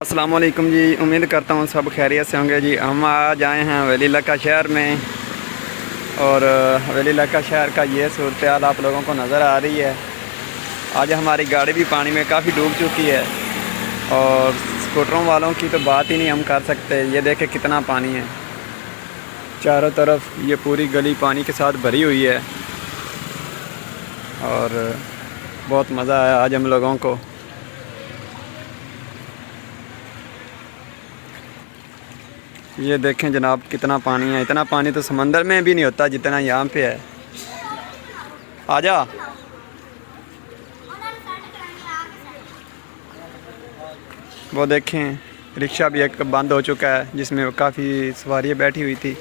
अस्सलाम वालेकुम जी। उम्मीद करता हूँ सब खैरियत से होंगे जी। हम आज आए हैं हवेली इलाका शहर में और हवेली इलाका शहर का ये सूरत हाल आप लोगों को नज़र आ रही है। आज हमारी गाड़ी भी पानी में काफ़ी डूब चुकी है और स्कूटरों वालों की तो बात ही नहीं हम कर सकते। ये देखें कितना पानी है, चारों तरफ ये पूरी गली पानी के साथ भरी हुई है और बहुत मज़ा आया आज हम लोगों को। ये देखें जनाब कितना पानी है। इतना पानी तो समंदर में भी नहीं होता जितना यहाँ पे है। आजा। वो देखें रिक्शा भी एक बंद हो चुका है जिसमें काफ़ी सवारियाँ बैठी हुई थी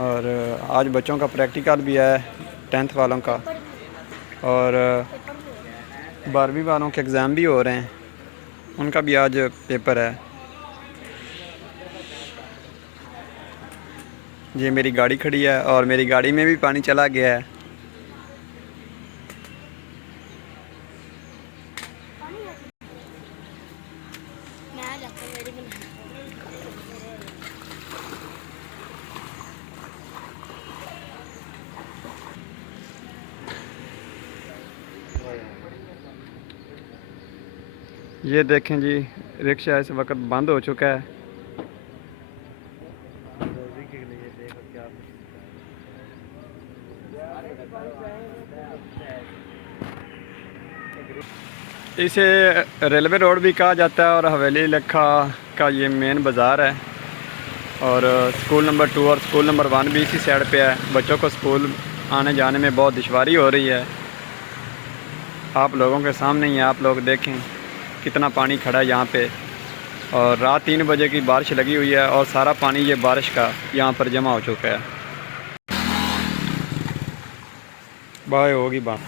और आज बच्चों का प्रैक्टिकल भी है, 10th वालों का, और 12वीं वालों के एग्ज़ाम भी हो रहे हैं, उनका भी आज पेपर है। ये मेरी गाड़ी खड़ी है और मेरी गाड़ी में भी पानी चला गया है। ये देखें जी रिक्शा इस वक्त बंद हो चुका है। इसे रेलवे रोड भी कहा जाता है और हवेली इलाका का ये मेन बाज़ार है और स्कूल नंबर 2 और स्कूल नंबर 1 भी इसी साइड पे है। बच्चों को स्कूल आने जाने में बहुत दुश्वारी हो रही है। आप लोगों के सामने ही आप लोग देखें कितना पानी खड़ा है यहाँ पे और रात 3 बजे की बारिश लगी हुई है और सारा पानी ये बारिश का यहाँ पर जमा हो चुका है। बाय होगी बात।